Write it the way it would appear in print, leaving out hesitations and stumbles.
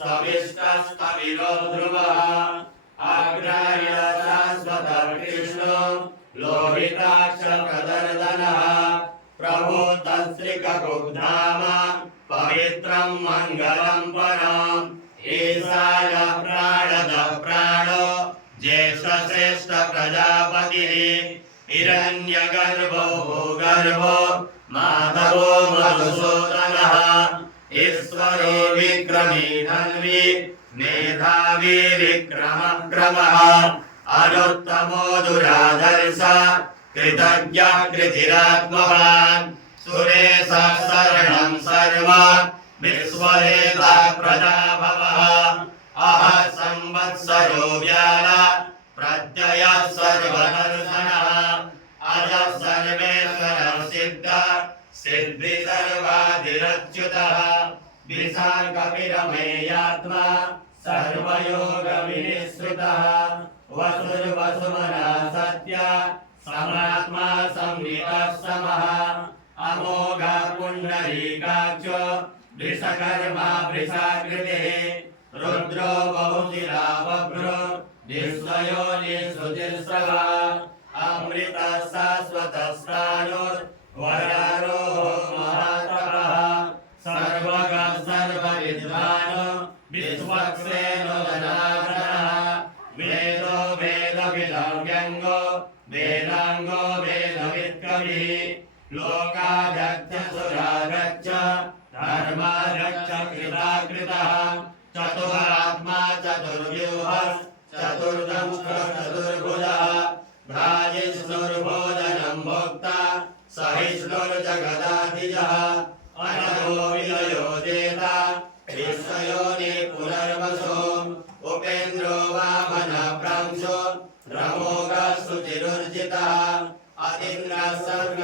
सविष्टस्तविरो ध्रुवः आग्राह्य शाश्वतः कृष्णो लोहिताक्ष प्रदर्दनः प्रभूतस्त्रिककुब्धाम पवित्रं मङ्गलं परम् ईशाय प्राणदः प्राणो ज्येष्ठश्रेष्ठ प्रजापतिः हिरण्यगर्भो भूगर्भो माधवो मधुसूदनः ईश्वरो विक्रमी धन्वी मेधावी विक्रमः अनुत्तमो दुराधर्ष कृतज्ञ कृतिरात्मवान् सुरेशः शरणं सर्व विश्वरेता प्रजाभवः अह संवत्सरो व्याल प्रत्ययः सर्वदर्शनः अजः सर्वेश्वरः सिद्धि सर्वाधिरच्युतः विशाखविरमेयात्मा सर्वयोगविनिश्रितः वसुर्वसुमना सत्य समात्मा संवितः समः अमोघः पुण्डरीकाक्षो वृषकर्मा वृषाकृतिः रुद्रो बहुशिरा बभ्रो विश्वयोनिसुचिस्रवः अमृतः शाश्वतः वरारोहो महातपः सर्वगः सर्वविद्वानो विश्वक्सेनो जनार्दनः वेदो वेदविदव्यङ्गो वेदाङ्गो वेदवित्कविः लोकाध्यक्ष सुराध्यक्ष धर्माध्यक्ष कृताकृतः चतुरात्मा चतुर्व्यूहः चतुर्दंष्ट्र चतुर्भुजः भ्राजिष्णुर्भोजनं भोक्ता सहिष्णुर्जगदाधिजः अनघो विलयो देता विश्वयोनि पुनर्वसो उपेन्द्रो वामनः प्रांशो रमोघः शुचिरुर्जितः अतीन्द्रः सर्व